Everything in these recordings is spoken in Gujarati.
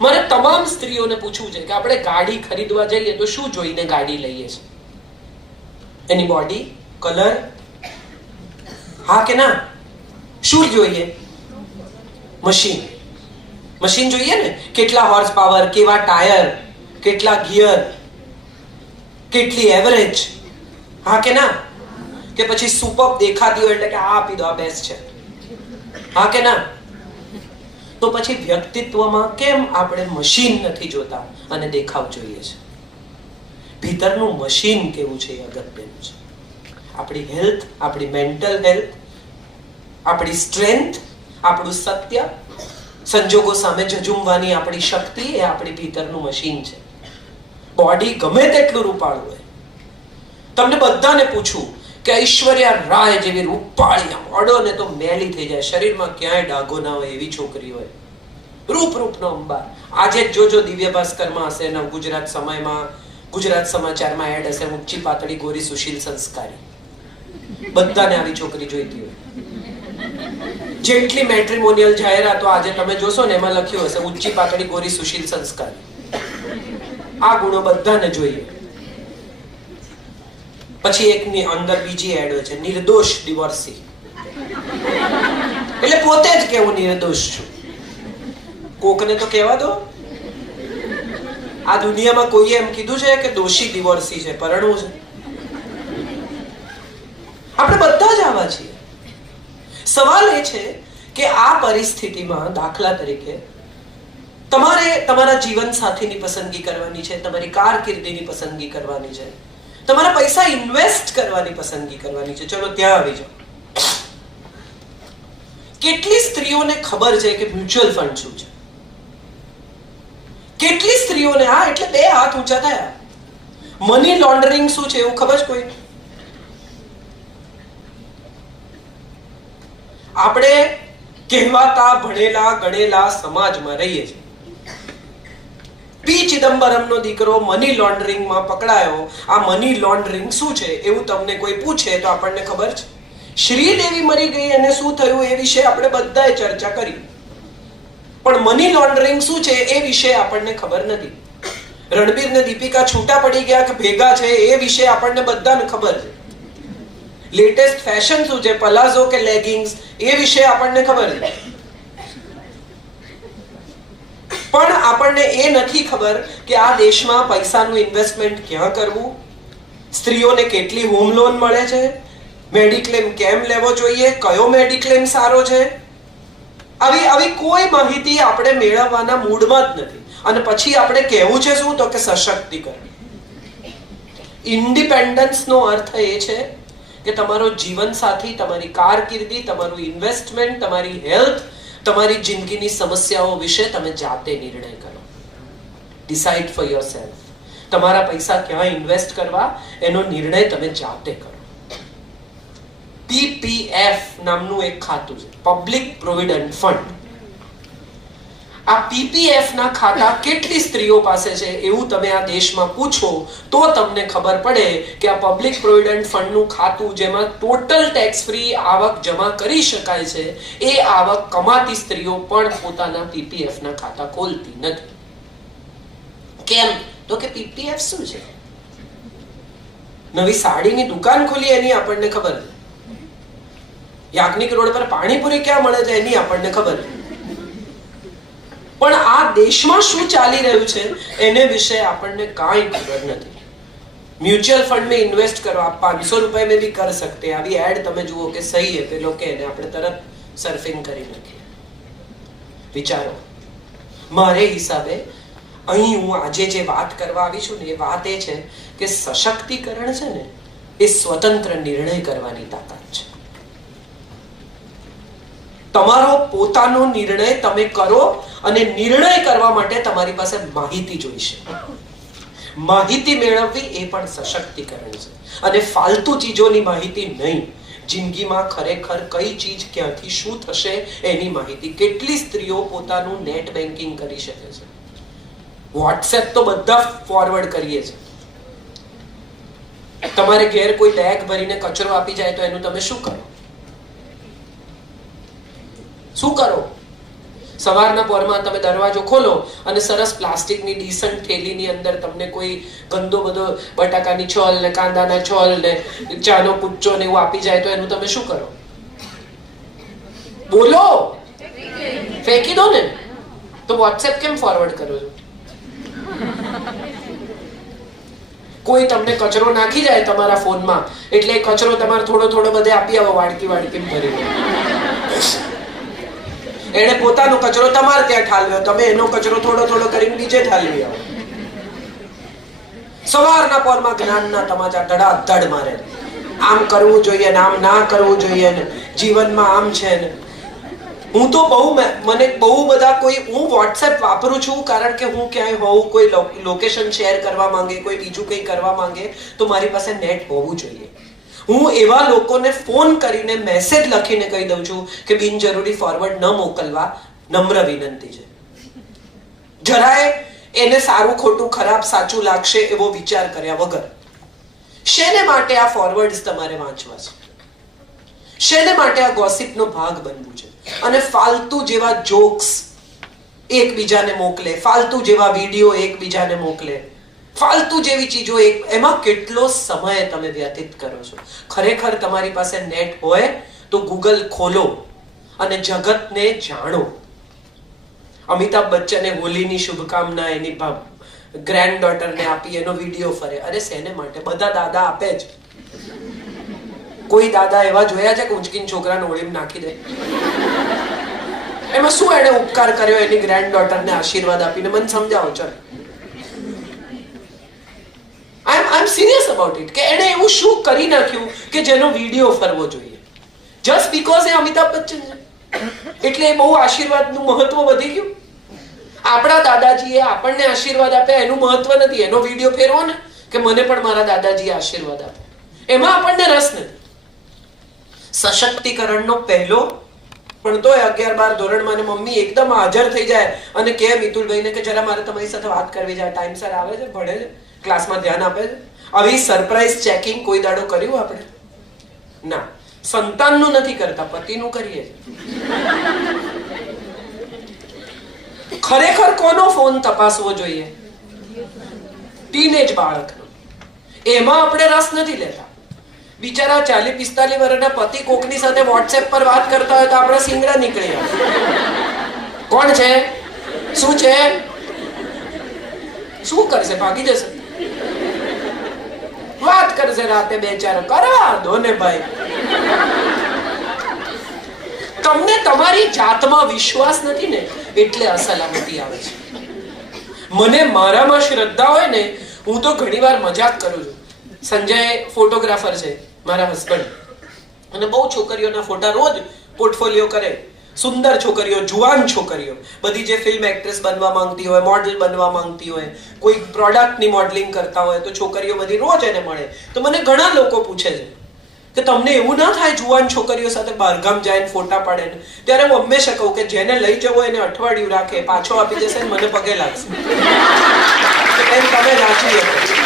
મારે તમામ સ્ત્રીઓને પૂછવું છે કે આપણે ગાડી ખરીદવા જઈએ તો શું જોઈને ગાડી લઈએ છીએ? એની બોડી, કલર, હા કે ના? શું જોઈએ? મશીન. મશીન જોઈએ ને, કેટલા હોર્સ પાવર, કેવા ટાયર, કેટલા ગિયર, કેટલી એવરેજ, હા કે ના? કે પછી સુપર દેખાતી હોય એટલે કે આ આપી દો, આ બેસ્ટ છે, હા કે ના? તો પછી વ્યક્તિત્વમાં કેમ આપણે મશીન નથી જોતા અને દેખાવ જોઈએ છે? ભીતરનું મશીન કેવું છે એ અગત્યનું છે. આપણી હેલ્થ, આપણી મેન્ટલ હેલ્થ, આપણી સ્ટ્રેન્થ, આપણું સત્ય, સંજોગો સામે ઝઝુમવાની આપણી શક્તિ એ આપણી ભીતરનું મશીન છે. બોડી ગમે તેટલું રૂપાળું હોય, તમને બધાને પૂછું કે ઐશ્વર્યા રાય જેવી રૂપાળી ઓડો ને તો મેલી થઈ જાય, શરીરમાં ક્યાંય ડાઘો ના હોય એવી છોકરી હોય, રૂપનો અંબાર. આજે જ જોજો દિવ્ય ભાસ્કરમાં હશે, ને ગુજરાત સમયમાં, ગુજરાત સમાચારમાં એડ હશે, ઊંચી પાતળી ગોરી સુશીલ સંસ્કારી. બધાને આવી છોકરી જોઈતી હોય. જેટલી મેટ્રિમોનિયલ જાહેરાતો આજે તમે જોશો ને એમાં લખ્યું હશે ઊંચી પાતળી ગોરી સુશીલ સંસ્કારી. આ ગુણો બધાને જોઈએ. પછી એકની અંદર બીજી એડ હોય છે, નિર્દોષ ડિવોર્સી. એટલે પોતે જ કેવું નિર્દોષ છું. કોકને તો કહેવા દો. આ દુનિયામાં કોઈએ એમ કીધું છે કે દોષી ડિવોર્સી છે, પરણવું છે? આપણે બધા જ આવા છીએ. સવાલ એ છે કે આ પરિસ્થિતિમાં દાખલા તરીકે તમારે તમારા જીવન સાથીની પસંદગી કરવાની છે, તમારી કારકિર્દીની પસંદગી કરવાની છે, તમારા પૈસા ઇન્વેસ્ટ કરવાની પસંદગી કરવાની છે. ચલો ત્યાં આવી જાઓ. કેટલી સ્ત્રીઓને ખબર છે કે મ્યુચ્યુઅલ ફંડ શું છે? કેટલી સ્ત્રીઓને, હા એટલે બે હાથ ઊંચા થયા, મની લોન્ડરિંગ શું છે એવું ખબર છે કોઈ? આપણે કહેવાતા ભણેલા ગણેલા સમાજમાં રહીએ છીએ. પી ચિદમ્બરમનો દીકરો મની લોન્ડરિંગમાં પકડાયો. આ મની લોન્ડરિંગ શું છે એવું તમને કોઈ પૂછે તો આપણને ખબર છે. શ્રીદેવી મરી ગઈ અને શું થયું એ વિશે આપણે બધાએ ચર્ચા કરી, પણ મની લોન્ડરિંગ શું છે એ વિશે આપણને ખબર નથી. રણબીર ને દીપિકા છૂટા પડી ગયા કે ભેગા છે એ વિશે આપણને બધાને ખબર છે. લેટેસ્ટ ફેશન શું છે, પલાઝો કે લેગિંગ્સ, એ વિશે આપણને ખબર છે. પણ આપણને એ નથી ખબર કે આ દેશમાં પૈસાનું ઇન્વેસ્ટમેન્ટ ક્યાં કરવું, સ્ત્રીઓને કેટલી હોમ લોન મળે છે, મેડિક્લેમ કેમ લેવો જોઈએ, કયો મેડિક્લેમ સારો છે, આવી કોઈ માહિતી આપણે મેળવવાના મૂડમાં જ નથી. અને પછી આપણે કહેવું છે શું? તો કે સશક્તિકરણ. ઇન્ડિપેન્ડન્સનો અર્થ એ છે કે તમારો જીવન સાથી, તમારી કારકિર્દી, તમારું ઇન્વેસ્ટમેન્ટ, તમારી હેલ્થ, તમારી જિંદગીની સમસ્યાઓ વિશે તમે જાતે નિર્ણય કરો. Decide for yourself. તમારા પૈસા ક્યાં ઇન્વેસ્ટ કરવા એનો નિર્ણય તમે જાતે કરો. PPF નામનું એક ખાતું છે, પબ્લિક પ્રોવિડન્ટ ફંડ. આ PPF ના ખાતા કેટલી સ્ત્રીઓ પાસે છે એવું તમે આ દેશમાં પૂછો તો તમને ખબર પડે કે આ પબ્લિક પ્રોવિડન્ટ ફંડનું ખાતું, જેમાં ટોટલ ટેક્સ ફ્રી આવક જમા કરી શકાય છે, એ આવક કમાતી સ્ત્રીઓ પણ પોતાના PPF ના ખાતા ખોલતી નથી. કેમ? તો કે PPF શું છે? નવી સાડીની દુકાન ખોલી એની આપણને ખબર છે. યાજ્ઞિક રોડ પર પાણીપુરી ક્યાં મળે છે એની આપણને ખબર છે. પણ આ દેશમાં શું ચાલી રહ્યું છે એને વિશે આપણને કાંઈ ખબર નથી. म्यूचुअल फंड में इन्वेस्ट करो, आप 500 रुपए में भी कर सकते हैं. अभी एड તમે જુઓ કે સહી હે પેલો કે ને આપણે તરત સર્ફિંગ કરી નાખીએ. વિચારો, મારે હિસાબે અહીં હું આજે જે વાત કરવા આવી છું ને એ વાત એ છે કે સશક્તિકરણ છે ને એ સ્વતંત્ર નિર્ણય કરવાની તાકાત છે. તમારો પોતાનો નિર્ણય તમે કરો અને નિર્ણય કરવા માટે તમારી પાસે માહિતી જોઈશે. માહિતી મેળવવી એ પણ સશક્તિકરણ છે. અને ફાલતુ ચીજોની માહિતી નહીં, જિંદગીમાં ખરેખર કઈ ચીજ ક્યાંથી શું થશે એની માહિતી. કેટલી સ્ત્રીઓ પોતાનું નેટ બેન્કિંગ કરી શકે છે? વોટ્સએપ તો બધા ફોરવર્ડ કરીએ છે. તમારે ઘેર કોઈ બેગ ભરીને કચરો આપી જાય તો એનું તમે શું કરો? શું કરો? સવારના પોરમાં તમે દરવાજો ખોલો અને સરસ પ્લાસ્ટિકની ડીસન્ટ થેલીની અંદર તમને કોઈ ગંદો બધો બટાકાની છોલ ને કાંદાના છોલ ને ચાનો કુચ્ચો ને એવું આપી જાય તો એનું તમે શું કરો? બોલો, ફેંકી દો ને. તો વોટ્સએપ કેમ ફોરવર્ડ કરો છો? કોઈ તમને કચરો નાખી જાય તમારા ફોનમાં એટલે એ કચરો તમારે થોડો થોડો બધે આપી આવો, વાડકી વાડકી ભરી. એને પોતાનો કચરો તમારે ત્યાં ઠાલવ્યો, તમે એનો કચરો થોડો થોડો કરીને બીજે ઠાલવી આવો. સવારના પોરમાં જ્ઞાનના તમાચા ધડાધડ મારે. આમ કરવું જોઈએ ને આમ ના કરવું જોઈએ ને જીવનમાં આમ છે ને. હું તો મને બહુ બધા હું વોટ્સએપ વાપરું છું કારણ કે હું ક્યાંય હોઉં, કોઈ લોકેશન શેર કરવા માંગે, કોઈ બીજું કંઈ કરવા માંગે તો મારી પાસે નેટ હોવું જોઈએ. હું એવા લોકોને ફોન કરીને મેસેજ લખીને કહી દઉં છું કે બિનજરૂરી ફોરવર્ડ ન મોકલવા, નમ્ર વિનંતી છે. જરાય એને સારું ખોટું ખરાબ સાચું લાગશે એવો વિચાર કર્યા વગર. શેને માટે આ ફોરવર્ડ્સ તમારે વાંચવા છે? શેને માટે આ ગોસિપનો ભાગ બનવું છે? અને ફાલતુ જેવા જોક્સ એકબીજાને મોકલે, ફાલતુ જેવા વિડીયો એકબીજાને મોકલે, ફાલતુ જેવી ચીજો એમાં કેટલો સમય તમે વ્યતીત કરો છો. ખરેખર તમારી પાસે નેટ હોય તો ગૂગલ ખોલો અને જગતને જાણો. અમિતાભ બચ્ચને હોલીની શુભકામના એની ગ્રેન્ડ ડોટરને આપી, એનો વિડીયો ફરે. અરે શેને માટે? બધા દાદા આપે જ. કોઈ દાદા એવા જોયા છે કે ઉંચકીને છોકરાને હોળીમાં નાખી દે? એમાં શું એને ઉપકાર કર્યો એની ગ્રેન્ડ ડોટરને આશીર્વાદ આપીને? મને સમજાવો. ચાલ, આઈ એમ સિરિયસ અબાઉટ ઇટ કે એને એવું શું કરી નાખ્યું કે જેનો વિડીયો ફરવો જોઈએ? જસ્ટ બીકોઝ એ અમિતાભ બચ્ચન છે એટલે એ બહુ આશીર્વાદનું મહત્વ વધી ગયું? આપણા દાદાજીએ આપણને આશીર્વાદ આપ્યા એનું મહત્વ નથી. એનો વિડીયો ફેરવો ને કે મને પણ મારા દાદાજીએ આશીર્વાદ આપ્યા, એમાં આપણને રસ નથી. સશક્તિકરણનો પહેલો પણ તોય 11-12 ધોરણમાં મમ્મી એકદમ હાજર થઈ જાય અને કે મિતુલભાઈને કે જરા મારે તમારી સાથે વાત કરવી છે, ટાઈમસર આવે છે, ભણે છે, ક્લાસમાં ધ્યાન આપે છે. આવી સરપ્રાઈઝ ચેકિંગ કોઈ દાડો કર્યું આપણે? ના. સંતાનનું નથી કરતા, પતિનું કરીએ. ખરેખર કોનો ફોન તપાસવો જોઈએ? ટીનેજ બાળકનો. એમાં આપણે રસ નથી લેતા. બિચારા 40-45 વર્ષના પતિ કોકની સાથે વોટ્સએપ પર વાત કરતા હોય તો આપણા સિંગડા નીકળી આવે. કોણ છે? શું છે? શું કરશે? ભાગી જશે. વાત કરશે રાતે 2-4. કરવા દો ને ભાઈ. તમને તમારી જાતમાં વિશ્વાસ નથી ને એટલે અસલામતી આવે છે. મને મારામાં શ્રદ્ધા હોય ને, હું તો ઘણીવાર મજાક કરું છું. સંજય ફોટોગ્રાફર છે, મારા હસબન્ડ, અને બહુ છોકરીઓના ફોટા રોજ પોર્ટફોલિયો કરે. સુંદર છોકરીઓ, જુવાન છોકરીઓ, બધી જે ફિલ્મ એક્ટ્રેસ બનવા માંગતી હોય, મોડલ બનવા માંગતી હોય, કોઈ પ્રોડક્ટની મોડલિંગ કરતા હોય તો છોકરીઓ બધી રોજ એને મળે. તો મને ઘણા લોકો પૂછે છે કે તમને એવું ના થાય જુવાન છોકરીઓ સાથે બહારગામ જાય ફોટા પાડે ને? ત્યારે હું હંમેશા કહું કે જેને લઈ જવો એને અઠવાડિયું રાખે, પાછો આપી જશે ને મને પગે લાગશે. તમે રાજી શકો.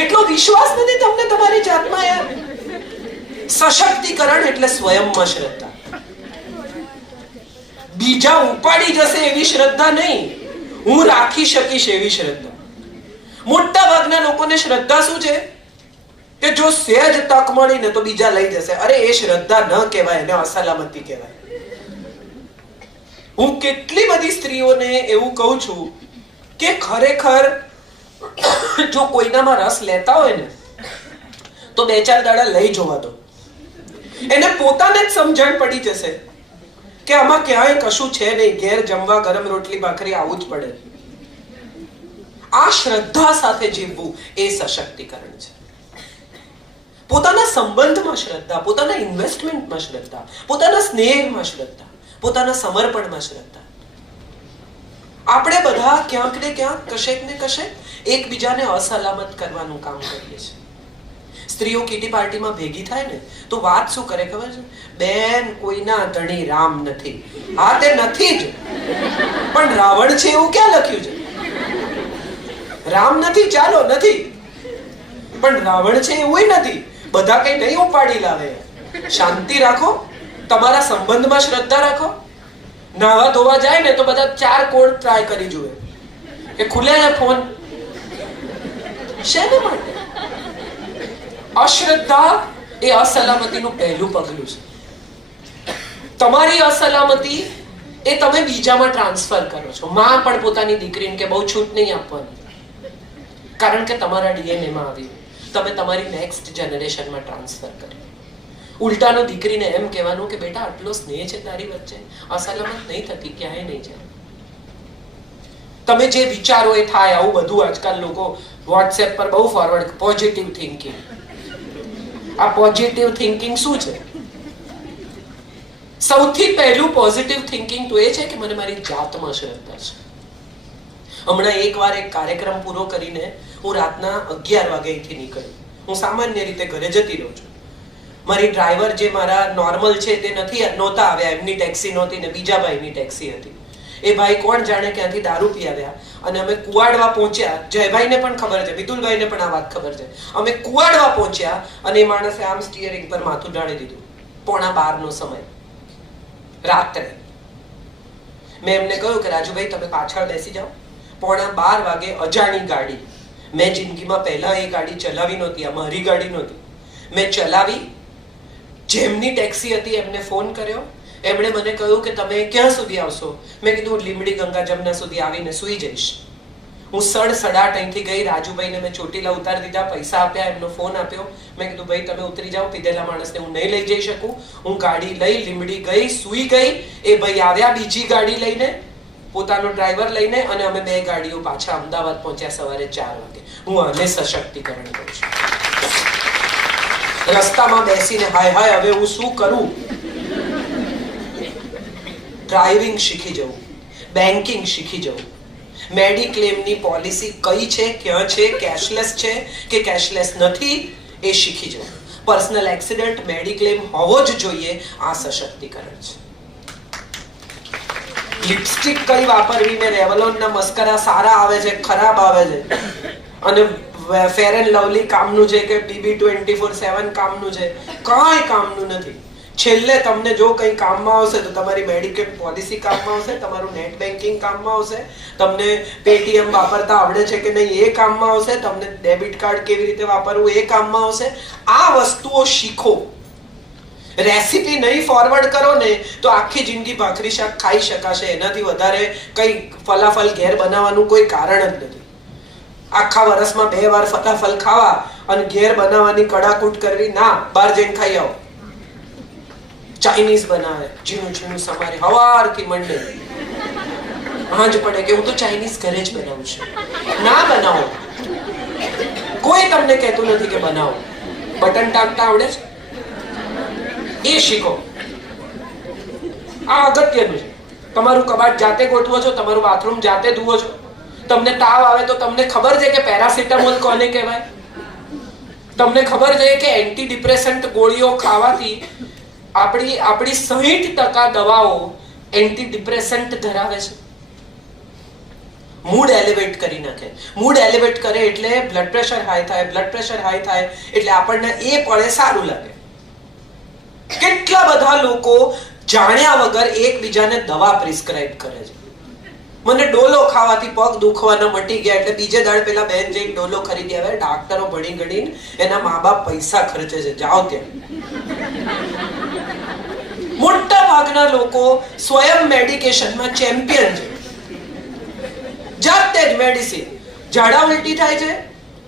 એટલો વિશ્વાસ નથી તમને તમારી જાતમાં યાર. સશક્તિકરણ એટલે સ્વયંમાં શ્રદ્ધા. બીજા ઉપાડી જશે એવી શ્રદ્ધા નહીં, હું રાખી શકીશ એવી શ્રદ્ધા. મોટા ભાગના લોકોને શ્રદ્ધા શું છે કે જો સહેજ તક મળી ને તો બીજા લઈ જશે. અરે એ શ્રદ્ધા ન કહેવાય, એને અસલામતી કહેવાય. હું કેટલી બધી સ્ત્રીઓને એવું કહું છું કે ખરેખર જો કોઈનામાં રસ લેતા હોય ને તો 2-4 દાડા લઈ જોવા દો. એને પોતાને જ સમજણ પડી જશે કે આમાં ક્યાંય કશું છે નહીં, ઘેર જમવા ગરમ રોટલી ભાખરી આવું જ પડે. આ શ્રદ્ધા સાથે જીવવું એ સશક્તિકરણ છે. પોતાના સંબંધમાં શ્રદ્ધા, પોતાના ઇન્વેસ્ટમેન્ટમાં શ્રદ્ધા, પોતાના સ્નેહમાં શ્રદ્ધા, પોતાના સમર્પણમાં શ્રદ્ધા. આપણે બધા ક્યાંક ને ક્યાંક કશેક ને કશેક એકબીજાને અસલામત કરવાનું કામ કરીએ છીએ. સ્ત્રીઓ કીટી પાર્ટીમાં ભેગી થાય ને તો વાત શું કરે ખબર છે? બેન, કોઈના ધણી રામ નથી. હા, તે નથી જ, પણ રાવણ છે એવું ક્યાં લખ્યું છે? રામ નથી, ચાલો નથી, પણ રાવણ છે એવું નથી. બધા કઈ નહીં ઉપાડી લાવે. શાંતિ રાખો, તમારા સંબંધમાં શ્રદ્ધા રાખો, નાવા ધોવા જાય ને તો બધા 4 કોડ ટ્રાય કરી જુએ કે ખુલે ને ફોન. શેને માટે? અશ્રદ્ધા એ અસલામતીનું પહેલું પગલું છે. તમારી અસલામતી એ તમે બીજામાં ટ્રાન્સફર કરો છો. માં પણ પોતાની દીકરીને કે બહુ છૂટ નહીં આપવાની, કારણ કે તમારા ડીએનએ માં આવ્યું, તમે તમારી નેક્સ્ટ જનરેશનમાં ટ્રાન્સફર કરી. ઉલટાનું દીકરીને એમ કહેવાનું કે બેટા આટલો સ્નેહ છે તારી વચ્ચે, અસલામત નહીં થતી, ક્યાંય નહીં જાય. તમે જે વિચારો એ થાય. આવું બધું આજકાલ લોકો વોટ્સએપ પર બહુ ફોરવર્ડ, પોઝિટિવ થિંકિંગ. આ પોઝિટિવ થિંકિંગ શું છે? સૌથી પહેલું પોઝિટિવ થિંકિંગ તો એ છે કે મને મારી જાતમાં શ્રદ્ધા છે. હમણાં એકવાર એક કાર્યક્રમ પૂરો કરીને હું રાતના 11 વાગ્યાથી નીકળી. હું સામાન્ય રીતે ઘરે જતી રહું છું. મારી ડ્રાઈવર જે મારા નોર્મલ છે તે નહોતા આવ્યા, એમની ટેક્સી નહોતી ને બીજા ભાઈની ટેક્સી હતી. એ ભાઈ કોણ જાણે ક્યાંથી દારૂ પી આવ્યા અને અમે કુવાડવા પહોંચ્યા. જયભાઈને પણ ખબર છે, વિતુલભાઈને પણ આ વાત ખબર છે. અમે કુવાડવા પહોંચ્યા અને એ માણસે આમ સ્ટીયરિંગ પર માથું ઢાળી દીધું. 11:15 સમય રાત્રે. મેં એમને કહ્યું કે રાજુભાઈ તમે પાછળ બેસી જાઓ. 11:15 વાગે અજાણી ગાડી. મેં જિંદગીમાં પહેલા એ ગાડી ચલાવી નહોતી, આ મારી ગાડી નહોતી. મેં ચલાવી. જેમની ટેક્સી હતી એમને ફોન કર્યો. એમણે મને કહ્યું કે તમે ક્યાં સુધી આવશો? મેં કીધું લીંબડી ગંગા જમના સુધી આવીને સૂઈ જઈશ. હું 7:30 અહીંથી ગઈ. રાજુભાઈને મેં ચોટીલા ઉતારી દીધા, પૈસા આપ્યા, એમનો ફોન આપ્યો. મેં કીધું ભાઈ તમે ઉતરી જાઓ, પીધેલા માણસને હું નહીં લઈ જઈ શકું. હું ગાડી લઈ લીંબડી ગઈ, સૂઈ ગઈ. એ ભાઈ આવ્યા બીજી ગાડી લઈને, પોતાનો ડ્રાઈવર લઈને, અને અમે 2 ગાડીઓ પાછા અમદાવાદ પહોંચ્યા સવારે 4 વાગે. હું આને સશક્તિકરણ કહું છું. રસ્તામાં બેસીને હાય હાય હવે હું શું કરું? ડ્રાઇવિંગ શીખી જવું, બેન્કિંગ શીખી જવું, મેડિક્લેમની પોલિસી કઈ છે, ક્યાં છે, કેશલેસ છે કે કેશલેસ નથી એ શીખી જવું. પર્સનલ એક્સિડન્ટ મેડિક્લેમ હોવો જ જોઈએ. આ સશક્તિકરણ છે. લિપસ્ટિક કઈ વાપરવી ને રેવલોનના મસ્કરા સારા આવે છે ખરાબ આવે છે, અને ફેર એન્ડ લવલી કામનું છે કે BB 24/7 કામનું છે? કાંઈ કામનું નથી. છેલ્લે તમને જો કંઈ કામમાં આવશે તો તમારી મેડિક્લેમ પોલિસી કામમાં આવશે, તમારું નેટ બેન્કિંગ કામમાં આવશે, તમને પેટીએમ વાપરતા આવડે છે કે નહીં એ કામમાં આવશે, તમને ડેબિટ કાર્ડ કેવી રીતે વાપરવું એ કામમાં આવશે. આ વસ્તુઓ શીખો. રેસીપી નહીં ફોરવર્ડ કરો ને તો આખી જિંદગી ભાખરી શાક ખાઈ શકાશે. એનાથી વધારે કઈ ફલાફલ ઘેર બનાવવાનું કોઈ કારણ જ નથી. આખા વર્ષમાં 2 વાર ફલાફલ ખાવા અને ઘેર બનાવવાની કડાકૂટ કરવી ના. બહાર જઈને ખાઈ આવો. ચાઇનીઝ બનાવે, ઝીણું ઝીણું સમારે, હવારથી મંડે હાંજ પડે કે હું તો ચાઇનીઝ ઘરે જ બનાવું છું. ના બનાવો. કોઈ તમને કહેતું નથી કે બનાવો. બટન ટાંકતા આવડે છે એ શીખો. આ અગત્યનું છે. તમારું કબાટ જાતે ગોઠવો છો, તમારું બાથરૂમ જાતે ધુવો છો. તમને તાવ આવે તો તમને ખબર છે કે પેરાસિટામોલ કોને કહેવાય? તમને ખબર છે કે એન્ટી ડિપ્રેસન્ટ ગોળીઓ ખાવાથી આપણી 60% દવાઓ એન્ટી ડિપ્રેસન્ટ ધરાવે છે. મૂડ એલિવેટ કરી નાખે. મૂડ એલિવેટ કરે એટલે બ્લડ પ્રેશર હાઈ થાય. બ્લડ પ્રેશર હાઈ થાય એટલે આપણને એ પડે સારું લાગે. કેટલા બધા લોકો જાણ્યા વગર એકબીજાને દવા પ્રિસ્ક્રાઇબ કરે છે. મને ડોલો ખાવાથી પગ દુખવાના મટી ગયા એટલે બીજે દાડે પેલા બેન જઈને ડોલો ખરીદી આવે. ડાક્ટરો ભણી ગણીને એના મા બાપ પૈસા ખર્ચે છે. જાઓ ત્યાં. મોટા ભાગના લોકો સ્વયં મેડિકેશનમાં ચેમ્પિયન છે. જાતે જ મેડિસિન. ઝાડા ઉલટી થાય છે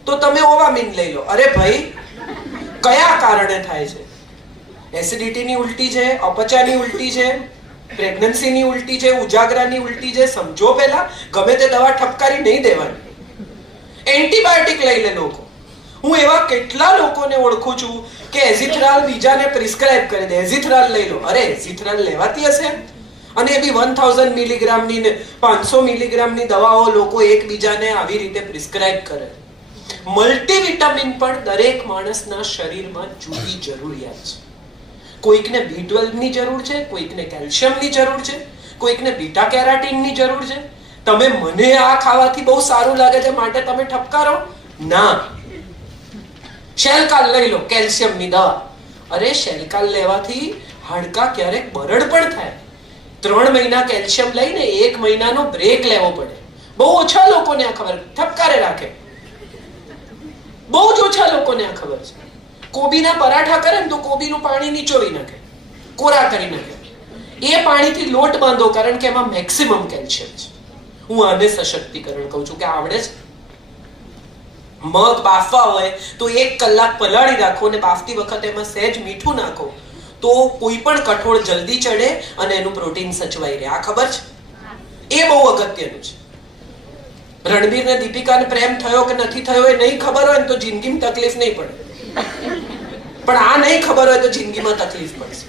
તો તમે ઓવામીન લઈ લો. અરે ભાઈ કયા કારણે થાય છે? એસિડિટીની ઉલટી છે, અપચાની ઉલટી છે, પ્રેગ્નન્સીની ઉલટી છે, ઉજાગરાની ઉલટી છે. સમજો પહેલા. ગમે તે દવા ઠપકારી નહીં દેવાની. એન્ટીબાયોટિક લઈ લે લોકો. હું એવા કેટલા લોકોને ઓળખું છું કે એઝિથ્રાલ બીજાને પ્રિસ્ક્રાઇબ કરી દે. એઝિથ્રાલ લઈ લો. અરે એઝિથ્રાલ લેવાતી હશે? અને એ બી 1000 મિલીગ્રામની ને 500 મિલીગ્રામની દવાઓ લોકો એકબીજાને આવી રીતે પ્રિસ્ક્રાઇબ કરે. મલ્ટીવિટામિન પણ દરેક માણસના શરીરમાં જુદી જરૂરિયાત છે. કોઈકને B12 ની જરૂર છે, કોઈકને કેલ્શિયમની જરૂર છે, કોઈકને બીટા કેરાટીનની જરૂર છે. તમે મને આ ખાવાથી બહુ સારું લાગે છે માટે તમે ઠપકારો ના. શેલકાલ લઈ લો, કેલ્શિયમની દવા. અરે શેલકાલ લેવાથી હાડકા ક્યારેક બરડ પણ થાય. 3 મહિના કેલ્શિયમ લઈને 1 મહિનાનો બ્રેક લેવો પડે. બહુ ઓછા લોકોને આ ખબર, ઠપકારે રાખે. બહુ જ ઓછા લોકોને આ ખબર છે. કોબીના પરાઠા કરે ને તો કોબીનું પાણી નીચોવી નાખે, કોરા કરી નાખે. એ પાણીથી લોટ બાંધો, કારણ કે એમાં મેક્સિમમ કેલ્શિયમ છે. હું આને સશક્તિકરણ કહું છું. કે આવડે છે? મગ બાફવા હોય તો 1 કલાક પલાળી રાખો અને બાફતી વખતે એમાં સહેજ મીઠું નાખો તો કોઈ પણ કઠોળ જલ્દી ચડે અને એનું પ્રોટીન સચવાઈ રહે. આ ખબર છે? એ બહુ અગત્યનું છે. રણબીર ને દીપિકાને પ્રેમ થયો કે નથી થયો એ નહીં ખબર હોય ને તો જિંદગીમાં તકલીફ નહીં પડે, પણ આ નહીં ખબર હોય તો જિંદગીમાં તકલીફ પડશે.